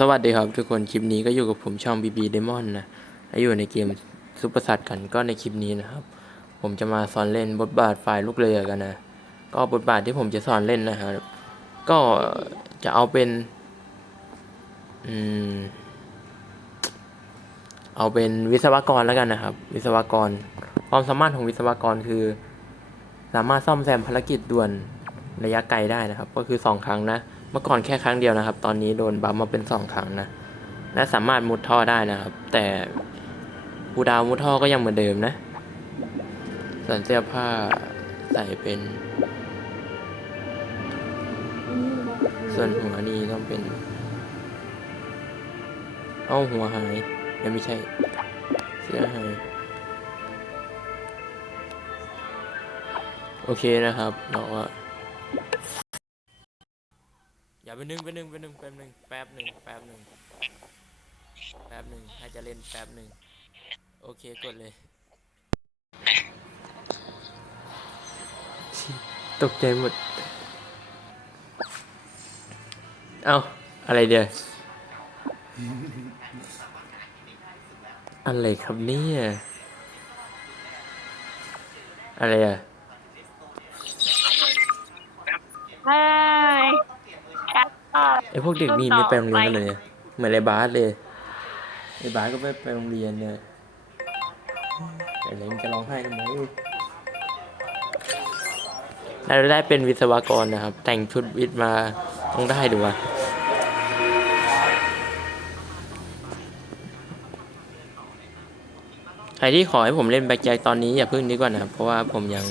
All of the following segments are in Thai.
สวัสดีครับทุกคน คลิปนี้ก็อยู่กับผมช่อง BB Demon นะและอยู่ในเกมซุปเปอร์ซัดกันก็ในคลิปนี้นะครับ ผมจะมาสอนเล่นบทบาทฝ่ายลูกเรือกันนะ ก็บทบาทที่ผมจะสอนเล่นนะครับ ก็จะเอาเป็น อืม เอาเป็นวิศวกรแล้วกันนะครับ วิศวกร ความสามารถของวิศวกรคือ สามารถซ่อมแซมภารกิจด่วนระยะไกลได้นะครับ ก็คือสองครั้งนะ เมื่อก่อนแค่ครั้งเดียวนะครับ ตอนนี้โดนบัฟมาเป็นสองครั้งนะ และสามารถมุดท่อได้นะครับ แต่กูดาวมุดท่อก็ยังเหมือนเดิมนะ ส่วนเสื้อผ้าใส่เป็น ส่วนหัวนี่ต้องเป็น เอ้าหัวหายยังไม่ใช่ เสื้อหายโอเคนะครับ เราก็ อย่าไปนึงไปนึงไปนึงแป๊บนึงแป๊บนึงแป๊บนึงแป๊บนึงให้จะเล่นแป๊บนึงโอเคกดเลย ตกใจหมด เอ้าอะไรเดียวอะไรครับเนี่ย อะไรอะ ไอพวกเด็กนี่ไม่ไปโรงเรียนกันเลยอะเหมือนไอ้บาสเลยไอ้บาสก็ไม่ไปโรงเรียนเนี่ยแต่เล้งจะร้องไห้ทำไมเราได้เป็นวิศวกรนะครับ แต่งชุดวิทย์มาต้องได้ดูวะใครที่ขอให้ผมเล่นแบ็คแจ็คตอนนี้อย่าพึ่งดีกว่านะครับ เพราะว่าผมยัง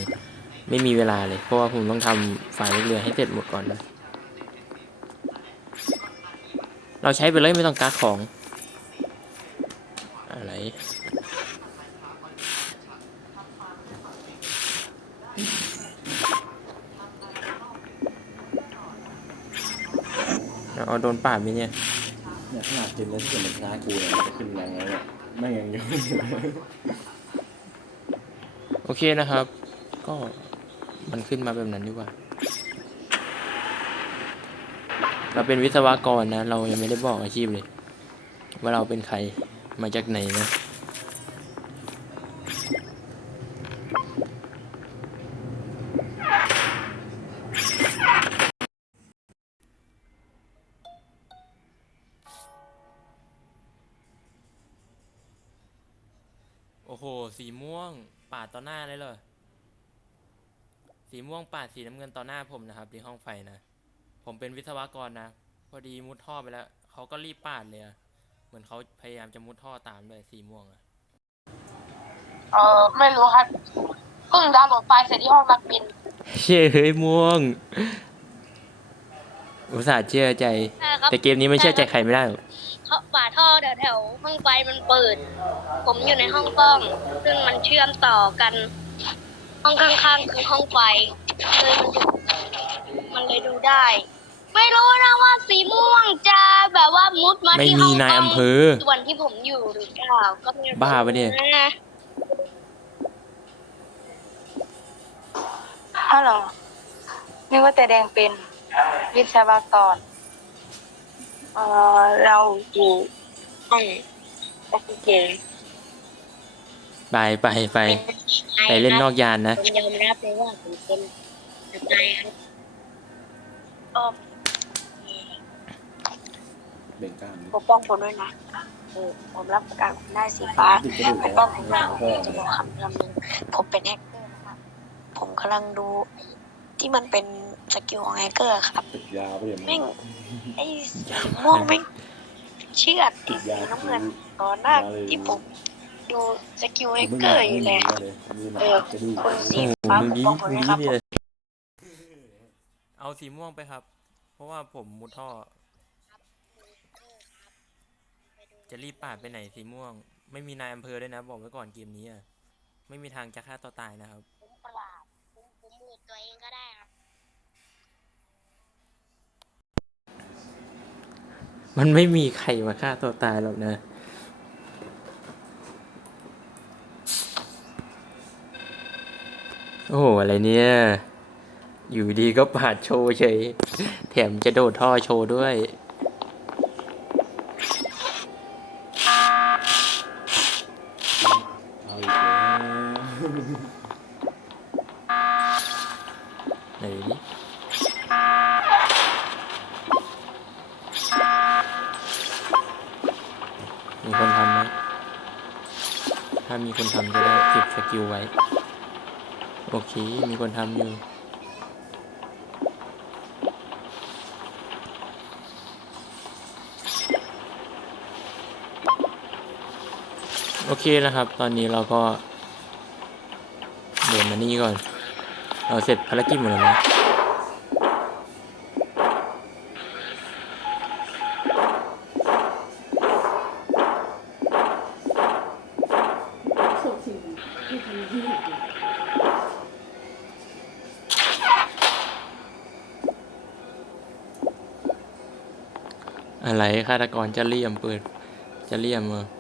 ไม่มีเวลาเลย เพราะว่าผมต้องทำฝ่ายลูกเรือให้เสร็จหมดก่อนนะ เราใช้ไปเลยไม่ต้องการของ อะไร เอาโดนปาดไหมเนี่ยเนี่ยขนาดกินแล้วที่เกิดมันช้ากูเนี่ยมันจะขึ้นแรงแล้วเนี่ยไม่งยังอยู่โอเคนะครับ ก็มันขึ้นมาแบบนั้นดีกว่า เราเป็นวิศวกรนะ เรายังไม่ได้บอกอาชีพเลย ว่าเราเป็นใครมาจากไหนนะโอ้โห สีม่วงปาดต่อหน้าเลยเหรอ สีม่วงปาดสีน้ำเงินต่อหน้าผมนะครับที่ห้องไฟนะ ผมเป็นวิศวกรนะ พอดีมุดท่อไปแล้ว เขาก็รีบปาดเลยอะเหมือนเขาพยายามจะมุดท่อตามเลยสีม่วงอะเออไม่รู้ครับเพิ่งดาวน์โหลดไฟล์เสร็จที่ห้องนักบินเชื่อเฮ้ยม่วง อุตส่าห์เชื่อใจนะครับแต่เกมนี้ไม่เชื่อใจใครไม่ได้หรอกเขาฝาท่อแถวแถวๆห้องไฟมันเปิด ผมอยู่ในห้องกล้องซึ่งมันเชื่อมต่อกัน ห้องข้างๆคือห้องไฟเลยมันดูมันเลยดูได้ ไม่รู้นะว่าสีม่วงจะแบบว่ามุดมาไม่ที่มีห้องนายกล้องอำเภอ ส่วนที่ผมอยู่หรือเปล่าก็ไม่รู้บ้าปะเนี่ยะฮัลโหลนึกว่าแต่แดงเป็นวิศวกรเออเราอยู่ห้องออกซิเจนไปไปไปไปเล่นนอกยานนะผมยอมรับเลยว่าผมเป็นสไตล์ครับเออ เบ่งกล้ามปกป้องผมด้วยนะเออผมรับประกันคุณได้สีฟ้าติดกระดูกปกป้องผมด้วยจะบอกคำคำหนึ่งผมเป็นแฮกเกอร์นะครับผมกำลังดูที่มันเป็นสกิลของแฮกเกอร์ครับ ติดยาไปอย่างแม่นี้งไอ้สีม่วงแม่งเชื่อดไอ้สีน้ำเงินตอนหน้าที่ผมดูสกิลแฮกเกอร์อยู่เลยเออจะดูคนสีโอ้โหฟ้ามึปงกดีป้องผมมึงด้วยดีครับเลยเอาสีม่วงไปครับ เพราะว่าผมมุดท่อ จะรีบปาดไปไหนสีม่วง ไม่มีนายอำเภอด้วยนะ บอกไว้ก่อนเกมนี้อะไม่มีทางจะฆ่าตัวตายนะครับผมประหลาดผมผมหมุดตัวเองก็ได้ครับมันไม่มีใครมาฆ่าตัวตายหรอกนะ โอ้โหอะไรเนี่ย อยู่ดีก็ปาดโชว์เฉย แถมจะโดดท่อโชว์ด้วย ไหนมีคนทำไหมถ้ามีคนทำจะได้เก็บสกิลไว้ โอเค มีคนทำอยู่ โอเคนะครับ ตอนนี้เราก็เดินมานี่ก่อน เราเสร็จภารกิจหมดแล้วนะอะไรฆาตกรจะเลี่ยมเปิดจะเลี่ยมเหรออ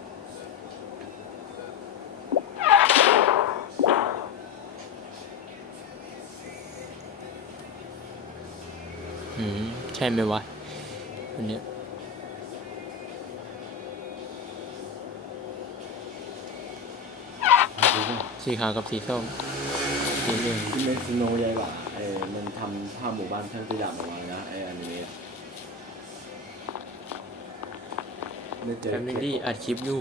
ช่ไหมวะคนเนี้ยสีขาวกับสีส้มสีเหลืองที่เมนซิโนใหญ่กว่าไอ้มันทำภาพหมู่บ้านช่างตัวอย่างออกมานะไอ้อันนี้ได้เจอแป๊บนึงดิอัดคลิปอยู่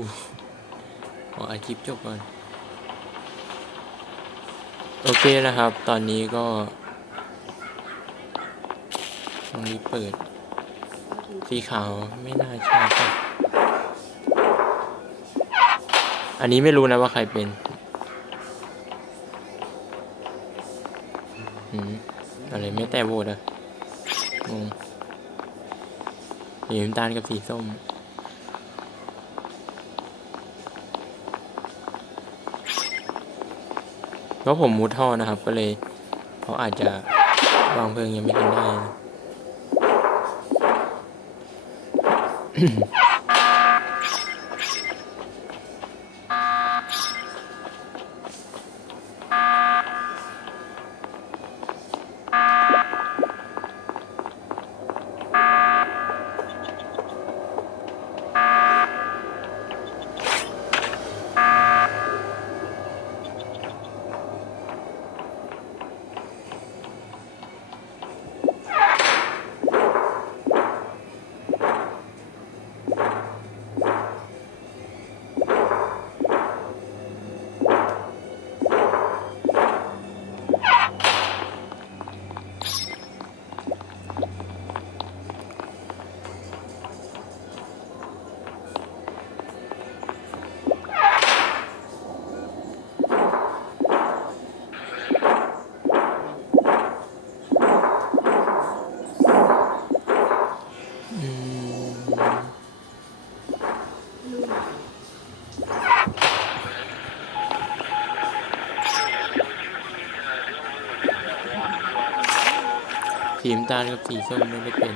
ขออัดคลิปจบก่อน โอเคนะครับ ตอนนี้ก็ ตรงนี้เปิด สีขาวไม่น่าใช่ครับอันนี้ไม่รู้นะว่าใครเป็นอืมอะไรไม่แต่โวตอะงงสีน้ำตาลกับสีส้มเพราะผมมุดท่อนะครับ ก็เลยเขาอาจจะวางเพลิงยังไม่ทันได้ Yeah. สีน้ำตาลกับสีส้มไม่ได้เป็น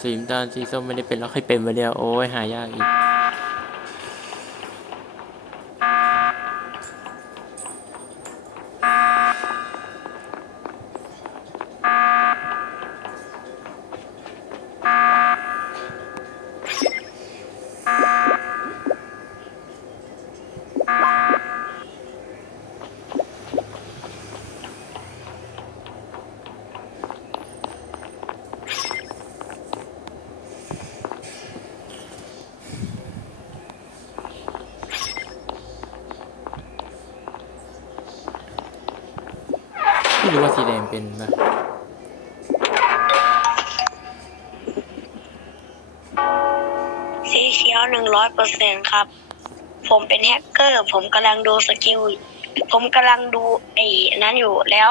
สีน้ำตาลสีส้มไม่ได้เป็นแล้วใครเป็นมาเนี่ยโอ้ยหายากอีก ไม่รู้ว่าสีแดงเป็นปะสีเขียวหนึ่งร้อยเปอร์เซ็นครับ ผมเป็นแฮกเกอร์ ผมกำลังดูสกิล ผมกำลังดูไอ้นั้นอยู่แล้ว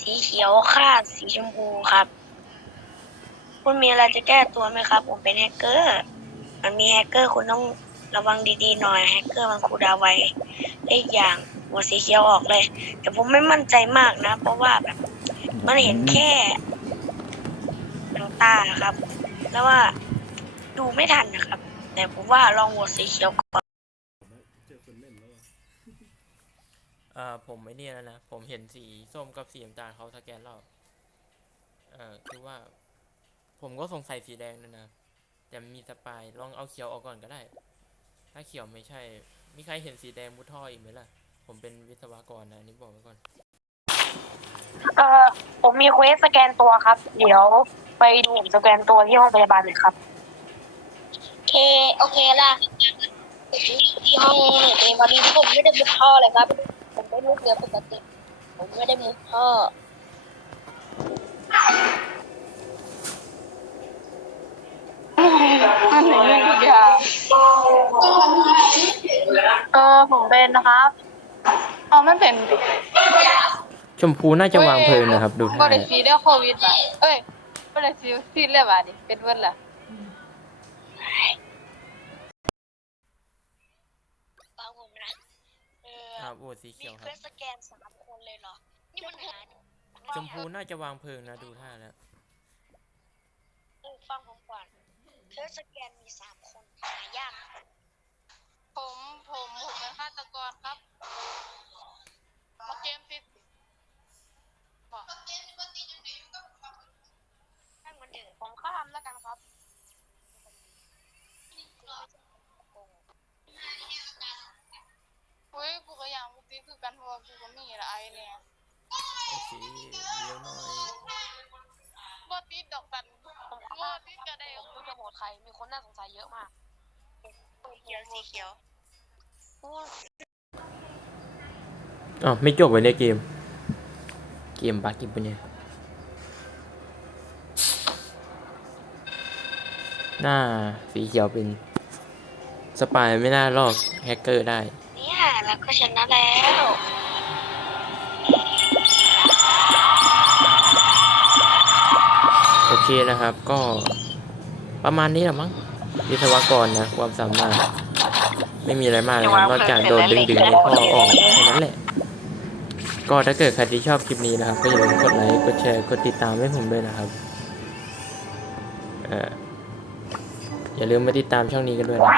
สีเขียวฆ่าสีชมพูครับ คุณมีอะไรจะแก้ตัวไหมครับ ผมเป็นแฮกเกอร์ มันมีแฮกเกอร์คุณต้อง ระวังดีๆหน่อยแฮกเกอร์มันคูดาไวและอีกอย่างหัวสีเขียวออกเลย แต่ผมไม่มั่นใจมากนะ เพราะว่าแบบมันเห็นแค่ทางตาครับ แล้วว่าดูไม่ทันนะครับ แต่ผมว่าลองโหวสีเขียวก่อนเอ่อผมไม่เนี่ยแล้วนะ ผมเห็นสีส้มกับสีน้ำตาลเขาสแกนเราเอ่อคือว่า ผมก็สงสัยสีแดงด้วยนะ แต่มีสปายลองเอาเขียวออกก่อนก็ได้ ถ้าเขียวไม่ใช่ มีใครเห็นสีแดงมุดท่ออีกไหมล่ะ ผมเป็นวิศวกรนะอันนี่บอกไว้ก่อน เอ่อผมมีเควสสแกนตัวครับ เดี๋ยวไปดูผมสแกนตัวที่ห้องพยาบาลเลยครับ โอเคโอเคล่ะที่ห้องเองพอดีผมไม่ได้มุดท่อเลยครับ ผมไม่มุดเรือปกติ ผมไม่ได้มุดท่อ มันไหนทุกอย่างเออผมเป็นนะครับเอาไม่เป็นชมพูน่าจะวางเพลิงนะครับ ดูบ่ท่าได้เนี่ยซีได้โควิดป่ะเอ้ยบ่ได้ซีซีดเลยว่ะดิเป็นเวิร์ดล่ะฟังผมนะเออครับโอ้สีมีเขียวคเพื่รัอบนสแกนสามคนเลยเหรอ นี่มันหาชมพูน่าจะวางเพลิงนะดูท่าแล้ว เออฟังผมก่อน เธอสแกนมีสามคนหายาก ผมผมผมเป็นฆาตกรครับ เขียวสีเขียวอ๋อไม่จบไว้ในเกม เกมบักกิบปะเนี่ยหน้าสีเขียวเป็น สปายไม่น่าลอกแฮกเกอร์ได้ เนี่ยแล้วก็ชนะแล้วโอเคนะครับ ก็ประมาณนี้แหละมั้งวิศวกรนะ ความสามารถ ไม่มีอะไรมากเลยครับนอกจากโดนดึงดึงๆในท่อออกแค่นั้นแหละ ก็ถ้าเกิดใครที่ชอบคลิปนี้นะครับ ก็อย่าลืมกดไลค์กดแชร์กดติดตามให้ผมด้วยนะครับเอ่ออย่าลืมมาติดตามช่องนี้กันด้วยนะ